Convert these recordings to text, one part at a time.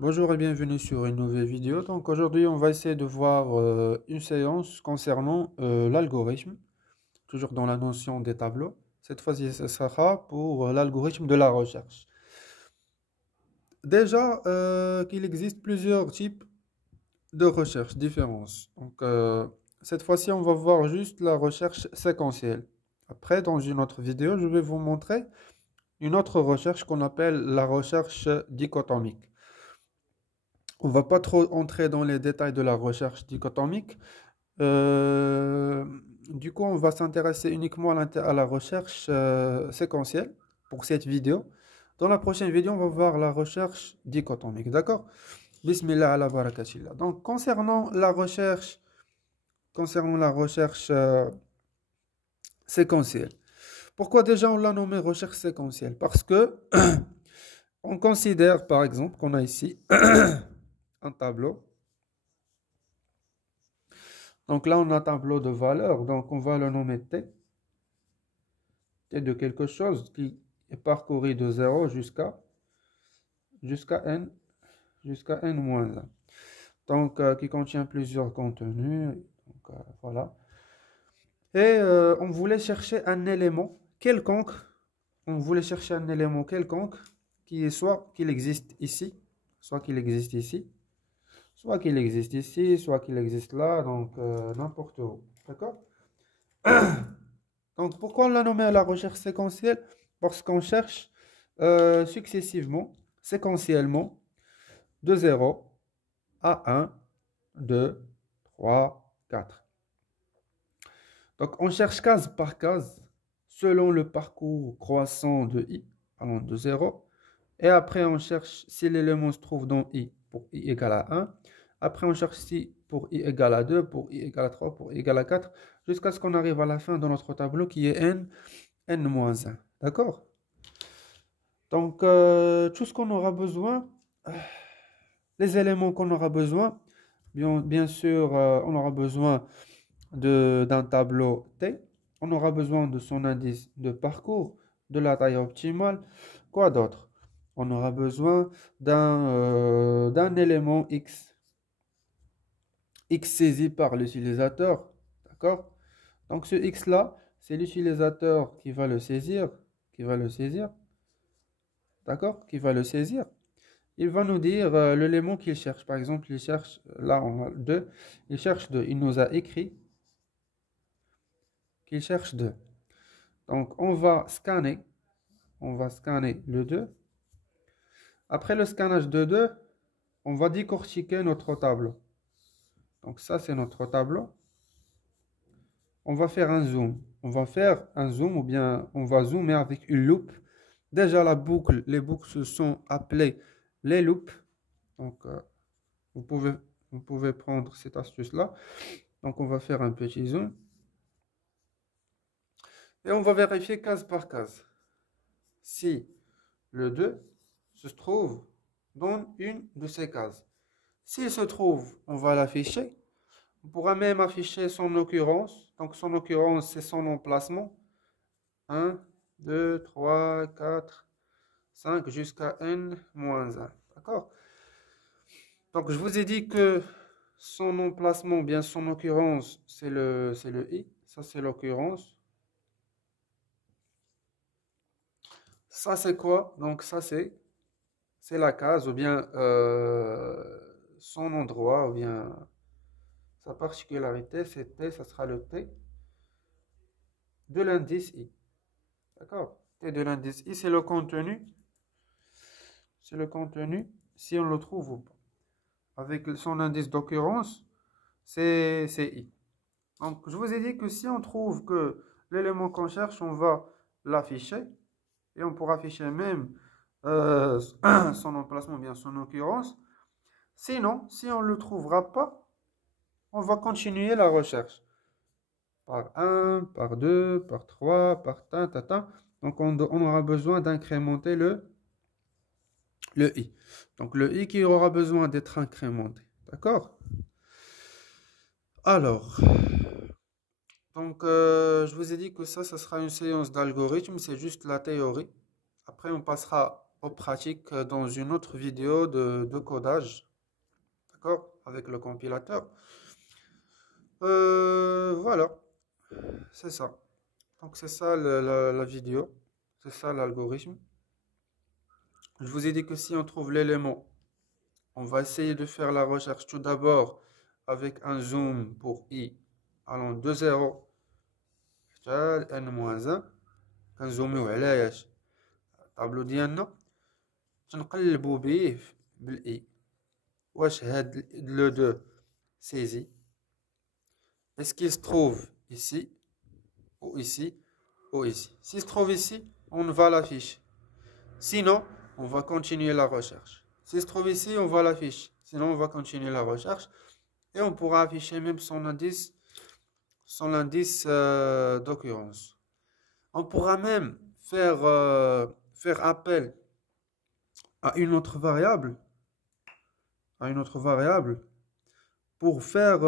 Bonjour et bienvenue sur une nouvelle vidéo. Donc aujourd'hui, on va essayer de voir une séance concernant l'algorithme, toujours dans la notion des tableaux. Cette fois-ci, ce sera pour l'algorithme de la recherche. Déjà, qu'il existe plusieurs types de recherche différents. Donc cette fois-ci, on va voir juste la recherche séquentielle. Après, dans une autre vidéo, je vais vous montrer une autre recherche qu'on appelle la recherche dichotomique. On va pas trop entrer dans les détails de la recherche dichotomique. Euh, du coup, on va s'intéresser uniquement à la recherche séquentielle pour cette vidéo. Dans la prochaine vidéo, on va voir la recherche dichotomique. D'accord? Bismillah ala barakatillah. Donc, concernant la recherche séquentielle. Pourquoi déjà on l'a nommé recherche séquentielle? Parce que on considère, par exemple, qu'on a ici un tableau. Donc là, on a un tableau de valeurs, donc on va le nommer T. T de quelque chose qui est parcouru de 0 jusqu'à n, jusqu'à n moins 1. Donc, qui contient plusieurs contenus. Donc, voilà. Et on voulait chercher un élément quelconque. On voulait chercher un élément quelconque qui est soit qu'il existe ici, soit qu'il existe ici, soit qu'il existe ici, soit qu'il existe là, donc n'importe où. D'accord? Donc, pourquoi on l'a nommé à la recherche séquentielle? Parce qu'on cherche successivement, séquentiellement, de 0 à 1, 2, 3, 4. Donc, on cherche case par case selon le parcours croissant de i, allant de 0. Et après, on cherche si l'élément se trouve dans i pour i égale à 1. Après, on cherche si pour i égale à 2, pour i égale à 3, pour i égale à 4, jusqu'à ce qu'on arrive à la fin de notre tableau qui est n-1. D'accord? Donc, tout ce qu'on aura besoin, les éléments qu'on aura besoin, bien sûr, on aura besoin d'un tableau T, on aura besoin de son indice de parcours, de la taille optimale, quoi d'autre? On aura besoin d'un élément X saisi par l'utilisateur, d'accord? Donc ce X là, c'est l'utilisateur qui va le saisir, d'accord? Qui va le saisir. Il va nous dire l'élément qu'il cherche. Par exemple, il cherche, là on a 2, il cherche 2. Il nous a écrit qu'il cherche 2. Donc on va scanner le 2. Après le scannage de 2, on va décortiquer notre tableau. Donc ça c'est notre tableau. On va faire un zoom. On va faire un zoom ou bien on va zoomer avec une loupe. Déjà les boucles se sont appelées les loupes. Donc vous pouvez, vous pouvez prendre cette astuce-là. Donc on va faire un petit zoom. Et on va vérifier case par case si le 2 se trouve dans une de ces cases. S'il se trouve, on va l'afficher. On pourra même afficher son occurrence. Donc son occurrence, c'est son emplacement. 1, 2, 3, 4, 5 jusqu'à n-1. D'accord? Donc je vous ai dit que son emplacement, bien son occurrence, c'est le i. Ça, c'est l'occurrence. Ça, c'est quoi? Donc ça, c'est la case, ou bien son endroit, ou bien sa particularité, c'est T, ça sera le T de l'indice I. D'accord? T de l'indice I, c'est le contenu. C'est le contenu, si on le trouve ou pas. Avec son indice d'occurrence, c'est I. Donc, je vous ai dit que si on trouve que l'élément qu'on cherche, on va l'afficher. Et on pourra afficher même son emplacement, bien son occurrence. Sinon, si on ne le trouvera pas, on va continuer la recherche. Par 1, par 2, par 3, par ta, ta, ta. Donc, on aura besoin d'incrémenter le i. Donc, le i qui aura besoin d'être incrémenté. D'accord? Alors, donc, je vous ai dit que ça sera une séance d'algorithme. C'est juste la théorie. Après, on passera aux pratiques dans une autre vidéo de codage, d'accord, avec le compilateur. Voilà, c'est ça. Donc c'est ça la vidéo, c'est ça l'algorithme. Je vous ai dit que si on trouve l'élément, on va essayer de faire la recherche tout d'abord avec un zoom pour i allant de 0 حتى n-1. كنزوميو على الطابلو ديالنا تنقلبو بيه بالاي واش هاد le 2 saisi. Est-ce qu'il se trouve ici ou ici ou ici? S'il se trouve ici, on va l'afficher. Sinon, on va continuer la recherche. S'il se trouve ici, on va l'afficher. Sinon, on va continuer la recherche. Et on pourra afficher même son indice d'occurrence. On pourra même faire appel à une autre variable, pour faire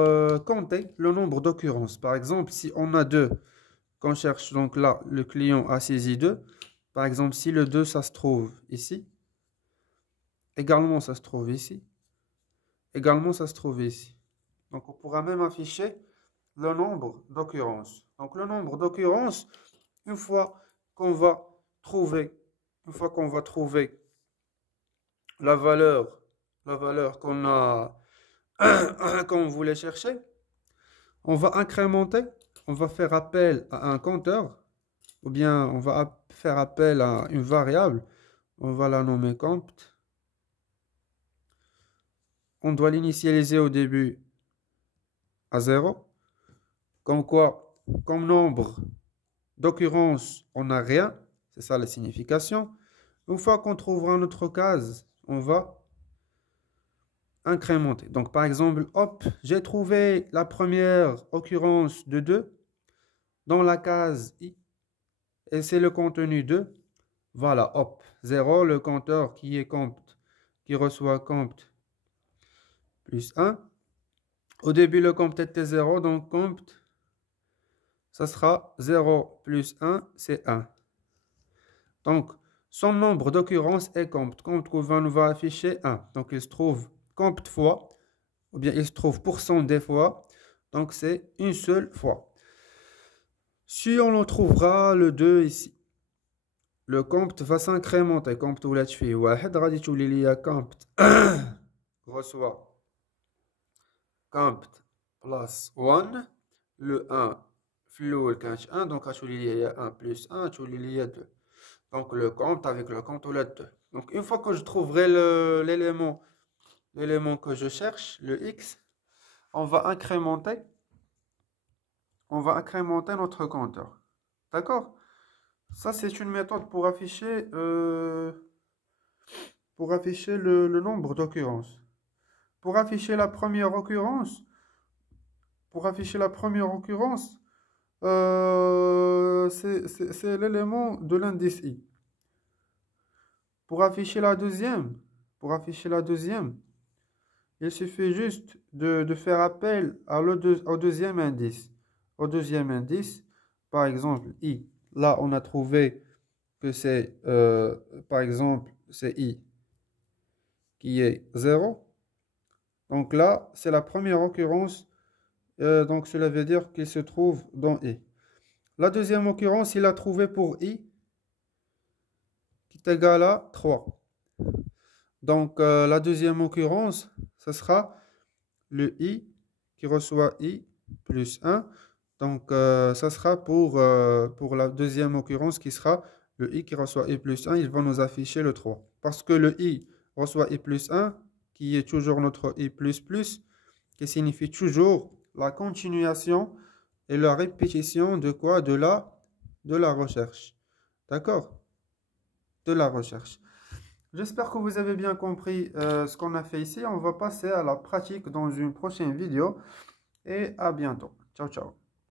compter le nombre d'occurrences. Par exemple, si on a 2, qu'on cherche, donc là, le client a saisi 2. Par exemple, si le 2, ça se trouve ici, également, ça se trouve ici, également, ça se trouve ici. Donc, on pourra même afficher le nombre d'occurrences. Donc, le nombre d'occurrences, une fois qu'on va trouver la valeur qu'on voulait chercher, on va incrémenter, on va faire appel à un compteur, ou bien on va faire appel à une variable, on va la nommer compt. On doit l'initialiser au début à 0. Comme quoi, comme nombre d'occurrences, on n'a rien. C'est ça la signification. Une fois qu'on trouvera notre case, on va incrémenter. Donc, par exemple, hop, j'ai trouvé la première occurrence de 2 dans la case I. Et c'est le contenu 2. Voilà, hop, 0, le compteur qui est compt, qui reçoit compt plus 1. Au début, le compt était 0, donc compt, ça sera 0 plus 1, c'est 1. Donc, son nombre d'occurrences est compt. Compt nous va afficher 1. Donc, il se trouve compt fois, ou bien il se trouve % des fois. Donc, c'est une seule fois. Si on en trouvera le 2 ici, le compt va s'incrémenter. Compt ou la tfi, غادي تولي ليا compt reçoit compt plus 1. Le 1 في كانت 1, donc غتولي ليا 1 plus 1 تولي ليا 2. Donc le compte avec le compte ou la 2. Donc une fois que je trouverai l'élément que je cherche, le x, on va incrémenter notre compteur. D'accord? Ça, c'est une méthode pour afficher le nombre d'occurrences. Pour afficher la première occurrence, c'est l'élément de l'indice i. Pour afficher la deuxième, il suffit juste de faire appel au deuxième indice. Par exemple, i. Là, on a trouvé que c'est, par exemple, c'est i qui est 0. Donc là, c'est la première occurrence. Donc cela veut dire qu'il se trouve dans i. La deuxième occurrence, il a trouvé pour i qui est égal à 3. Donc la deuxième occurrence, ce sera le i qui reçoit i plus 1. Donc ça sera pour la deuxième occurrence qui sera le i qui reçoit i plus 1. Il va nous afficher le 3. Parce que le i reçoit i plus 1, qui est toujours notre i plus plus, qui signifie toujours la continuation et la répétition de quoi? De la recherche. D'accord? De la recherche. J'espère que vous avez bien compris ce qu'on a fait ici. On va passer à la pratique dans une prochaine vidéo. Et à bientôt. Ciao, ciao.